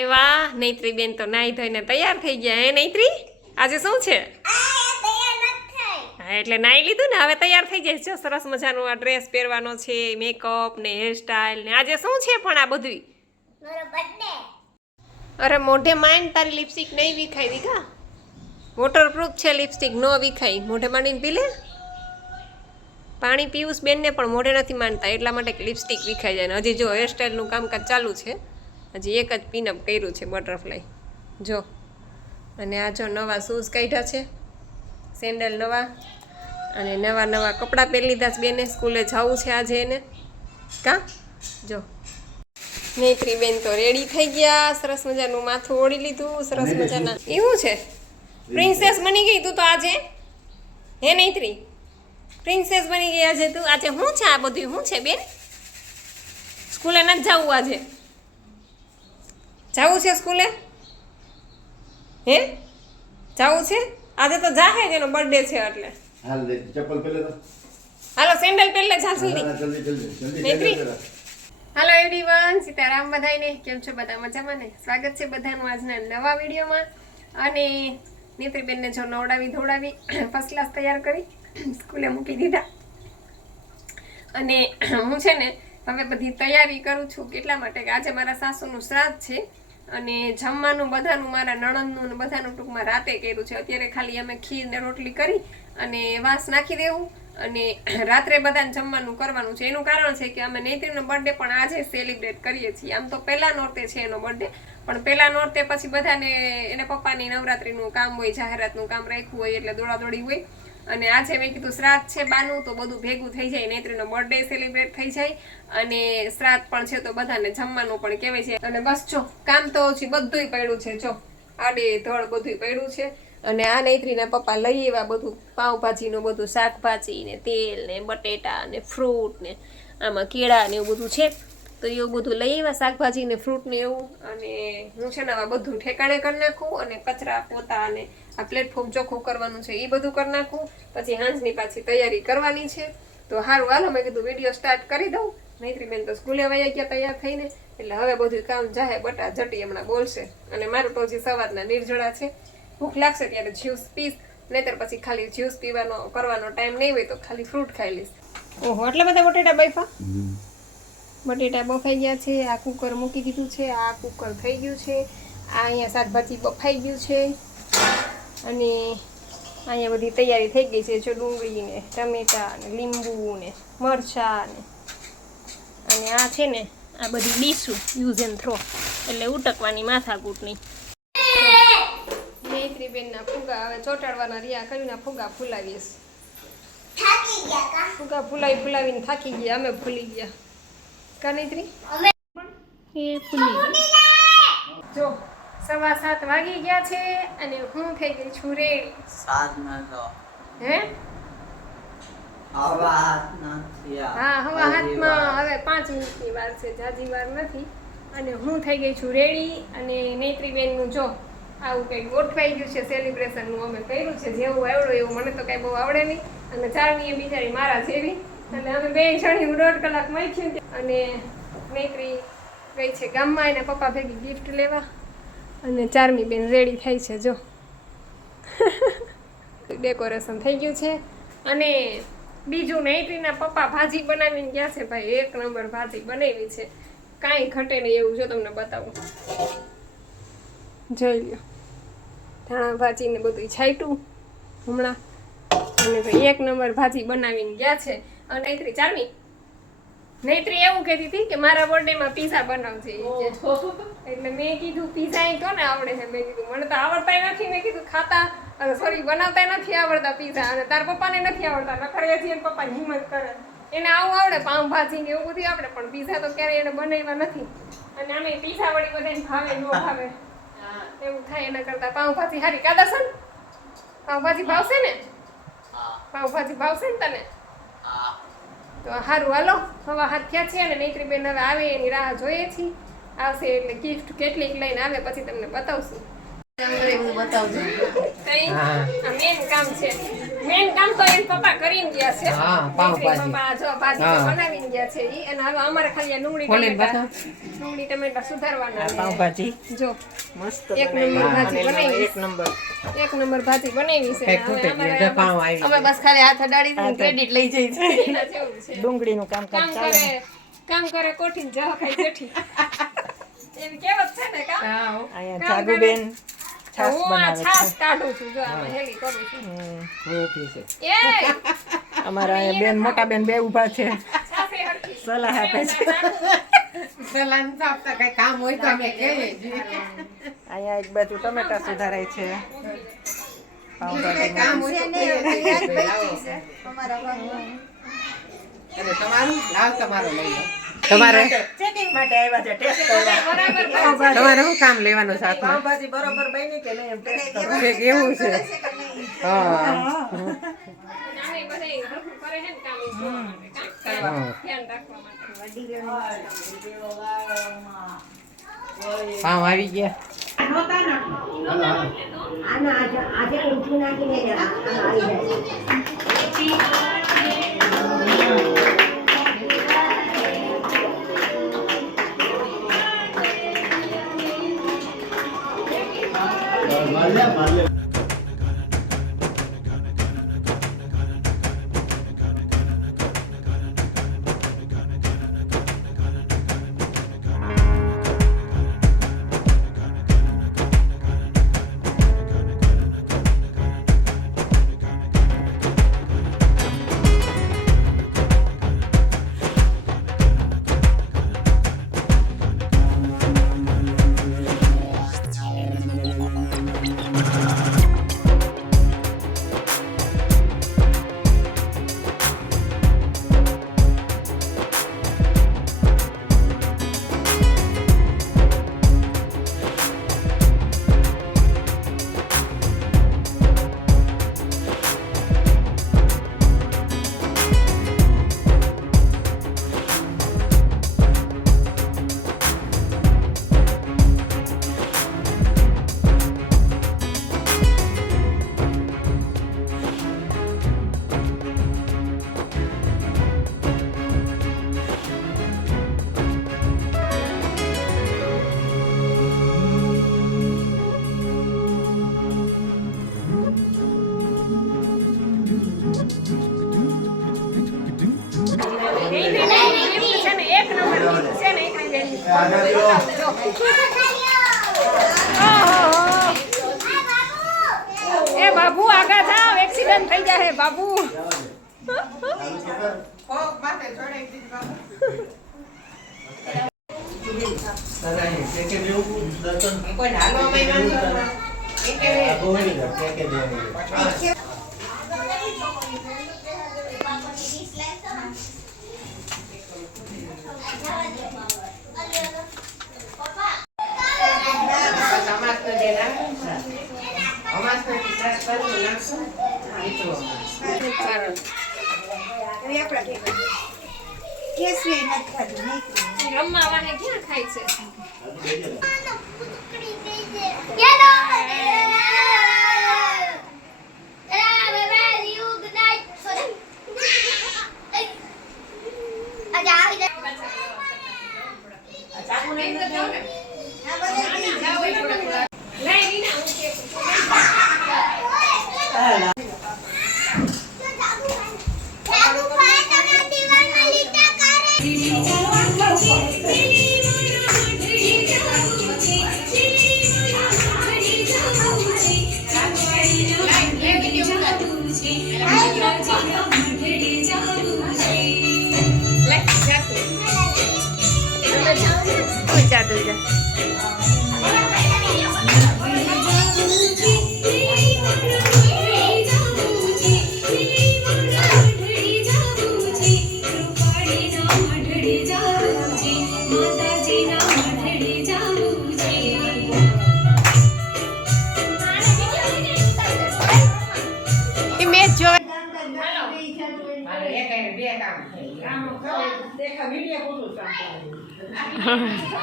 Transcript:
અરે વાહ નૈત્રી બેન તો નાઈ ધોઈને તૈયાર થઈ ગયા. હે નૈત્રી? આજે શું છે? હા એટલે નાઈ લીધું ને? હવે તૈયાર થઈ જાય છે સરસ મજાનો આ ડ્રેસ પહેરવાનો છે મેકઅપ ને હેરસ્ટાઈલ ને. આજે શું છે પણ આ બધું અરે મોઢે માંડ તારી લિપસ્ટિક નહીં વિખાઈ દીકા વોટરપ્રૂફ છે લિપસ્ટિક ન વિખાઈ. મોઢે માંડીને પી લે. પાણી પીવું બેનને પણ મોઢે નથી માનતા એટલા માટે લિપસ્ટિક વિખાઈ જાય ને. હજી જો હેરસ્ટાઈલનું કામકાજ ચાલુ છે. હજી એક જ પિનઅપ કર્યું છે બટરફ્લાય જો. અને આ જો નવા શૂઝ કાઢ્યા છે. સેન્ડલ નવા. અને નવા નવા કપડાં પહેરી લીધા છે બેને. સ્કૂલે જવું છે આજે એને. કા? જો. નૈત્રી બેન તો રેડી થઈ ગયા. સરસ મજાનું માથું ઓળી લીધું. સરસ મજાના. એવું છે? પ્રિન્સેસ બની ગઈ તું તો આજે? હે નૈત્રી? પ્રિન્સેસ બની ગઈ આજે તું? આજે શું છે આ બધું? શું છે બેન? સ્કૂલે નથી જવું આજે? જવું છે સ્કૂલે? હે? જવું છે? આજે તો જાહે જ એનો બર્થડે છે એટલે. હાલ દે ચપ્પલ પહેલે તો હાલો સેન્ડલ પહેલે જા જલ્દી જલ્દી જલ્દી જલ્દી. હાલો એવરીવન સીતારામ બધાઈને કેમ છો? બધા મજામાં ને? સ્વાગત છે બધાનું આજના નવા વિડીયોમાં. અને નેત્રીબેનને જો નવડાવી ધોડાવી ફર્સ્ટ ક્લાસ તૈયાર કરી સ્કૂલે મૂકી દીધા. અને હું છે ને હવે બધી તૈયારી કરું છું કેટલા માટે કે આજે મારા સાસુનું શ્રાદ્ધ છે. અને જમવાનું બધાનું, મારા નણંદનું ને બધાનું ટૂંકમાં રાતે કર્યું છે. અત્યારે ખાલી અમે ખીર ને રોટલી કરી અને વાસ નાખી દેવું અને રાત્રે બધાને જમવાનું કરવાનું છે. એનું કારણ છે કે અમે નૈત્રીનો બર્થડે પણ આજે સેલિબ્રેટ કરીએ છીએ. આમ તો પહેલા નોરતે છે એનો બર્થડે પણ પહેલા નોરતે પછી બધાને, એને પપ્પાની નવરાત્રીનું કામ હોય, જાહેરાતનું કામ રાખ્યું હોય એટલે દોડાદોડી હોય. અને આજે મેં કીધું શ્રાદ્ધ છે બાનું, તો બધું ભેગું થઈ જાય, નૈત્રીનો બર્થડે સેલિબ્રેટ થઈ જાય. અને શ્રાદ્ધ પણ છે તો બધાને જમવાનું પણ કહેવાય છે. અને બસ જો, કામ તો ઓછી બધુંય પડ્યું છે, જો. આડે ધળ બધુંય પડ્યું છે. અને આ નૈત્રીના પપ્પા લઈ એવા બધું, પાઉંભાજીનું બધું, શાકભાજી ને તેલ ને બટેટા ને ફ્રૂટ ને, આમાં કેળા ને એવું બધું છે. તો એવું બધું લઈ આવ્યા, શાકભાજી ને ફ્રૂટ ને એવું. અને હું છે ને બધું ઠેકાણે કરી નાખું અને કચરા પોતા અને આ પ્લેટફોર્મ ચોખ્ખું કરવાનું છે એ બધું કરી નાખું. પછી હાંજની પાછી તૈયારી કરવાની છે. તો સારું હાલો મેં કીધું વીડિયો સ્ટાર્ટ કરી દઉં. મૈત્રીબેન તો સ્કૂલે વયા ગયા તૈયાર થઈને. એટલે હવે બધું કામ જાહે બટા જટી હમણાં બોલશે. અને મારું તો હજી સવારના નિર્જળા છે. ભૂખ લાગશે ત્યારે જ્યુસ પીસ નહીતર પછી ખાલી જ્યુસ પીવાનો કરવાનો ટાઈમ નહીં હોય તો ખાલી ફ્રૂટ ખાઈ લઈશ. ઓહો એટલા બધા બટેટા બૈફા બટેટા બફાઈ ગયા છે આ કુકર મૂકી દીધું છે આ કુકર થઈ ગયું છે આ અહીંયા શાકભાજી બફાઈ ગયું છે. અને અહીંયા બધી તૈયારી થઈ ગઈ છે જો ડુંગળી ને ટમેટા ને લીંબુ ને મરચાં ને અને આ છે ને આ બધી ડીશું યુઝ એન્ડ થ્રો એટલે ઉટકવાની માથાકૂટની. બેનના ફુગા હવે ચોટાડવાના રહ્યા કરીને ફુગા ફૂલાવીએ ફુગા ફૂલાવી ફૂલાવીને થાકી ગયા અમે ફૂલી ગયા. કાનિત્રી એ ફૂલી જો સવા સાત વાગી ગયા છે અને હું થઈ ગઈ છું રેડી સાધના તો હે? હા હવા હાથમાં હવે પાંચ મિનિટની વાર છે જાજી વાર નથી. અને હું થઈ ગઈ છું રેડી અને નૈત્રીબેનનું જો આવું કંઈક ગોઠવાઈ ગયું છે સેલિબ્રેશનનું અમે કર્યું છે જેવું આવડ્યું એવું મને તો કાંઈ બહુ આવડે નહીં. અને ચારમીએ બિચારી મારા જેવી. એટલે અમે બે જણી દોઢ કલાક માખ્યું અને નૈત્રી ગઈ છે ગામમાં એના પપ્પા ભેગી ગિફ્ટ લેવા. અને ચારમી બેન રેડી થાય છે, જો. ડેકોરેશન થઈ ગયું છે. અને બીજું નૈત્રીના પપ્પા ભાજી બનાવીને ગયા છે, ભાઈ. એક નંબર ભાજી બનાવી છે. કાંઈ ઘટે નહીં એવું, જો તમને બતાવું. જોઈ લ્યો. ધાણા ભાજીને બધું છાંટ્યું હમણાં. અને ભાઈ, એક નંબર ભાજી બનાવીને ગયા છે. અને નૈત્રી ચારમી? નૈત્રી એવું કહેતી હતી કે મારા બર્થડેમાં પીઝા બનાવજે એટલે મેં કીધું પીઝા એ કોને આવડે છે? મેં કીધું મને તો આવડતા નથી. મેં કીધું ખાતા અને સોરી બનાવતા નથી આવડતા પીઝા અને તાર પપ્પાને નથી આવડતા નખરે હજી પપ્પા હિંમત કરે. એને આવું આવડે પાઉંભાજી ને એવું બધું આવડે પણ પીઝા તો ક્યારેય એને બનાવ્યા નથી. અને આમે પીઝા વળી બધાને ભાવે ન ભાવે. એવું થાય એના કરતા. પાઉંભાજી હારી કા દર્શન પાઉંભાજી ભાવશે ને? પાઉંભાજી ભાવશે ને તને? હા. તો સારું હાલો. હવા હાથ થયા છે અને નૈત્રી બેન હવે આવે એની રાહ જોઈએ છીએ આવશે એટલે ગિફ્ટ કેટલીક લઈને આવે પછી તમને બતાવશું. હું બતાવજો કઈ? આ મેન કામ છે. મેન કામ તો એન પપ્પા કરીને ગયા છે. હા, પાવભાજી. પપ્પા જો ભાજી. બનાવીને ગયા છે ઈ. અને હવે અમારે ખાલી ડુંગળી ટમેટા. ડુંગળી ટમેટા સુધારવાના ને પાવભાજી જો. મસ્ત એક બનાવી. નંબર ભાજી બનાવી. એક નંબર. એક નંબર ભાજી બનાવી છે. કઈ હવે અમારે પાવ આવી અમે બસ ખાલી હાથ અડાડી ને ક્રેડિટ લઈ જઈ છે. ડુંગળી નું કામ કામ કરે કામ કરે કોઠી ને જહ ખાઈ જેઠી. એમ કેવત છે ને કામ? હા. અહીંયા જાગુબેન છાશ બનાવે છાશ કાઢું છું. જો આમાં હેલી કરું છું. હમ. છે. એ! અમારા અહીંયા બેન મોટા બેન બે ઊભા છે. સલાહ આપે છે. સલામ તો આપતા કઈ કામ હોય તો અમે કહીએ. અહીંયા એક બાજુ ટમેટા સુધારાય છે. કામ હોય તો તમારું લાવ તમારો લઈ લો. તમારે? ચેકિંગ માટે આવ્યા છે ટેસ્ટ કરવા. તમારે શું કામ લેવાનું સાથે? પાવભાજી બરોબર બની કે નહીં એમ ટેસ્ટ કરવા? એવું છે? હા. આમે બધાય હરખું કરે છે ને કામ ઈ જોવા માટે, કામ કરવા હા. ધ્યાન રાખવા માટે. પાવ આવી ગયા. એ બાબુ આગળ થાવ એક્સિડન્ટ થઈ જાય બાબુ. કોઈ હાલવા માંડ્યા અમાસનો જે નાખું ને, અમાસનો જે શાક કર્યું નાખું, મીઠું અમાસ. રમવા વાહે ક્યાં ખાય છે? તું જા, તું જા. એ મેચ જો મારે એક હારે બે કામ થઈ ગયા.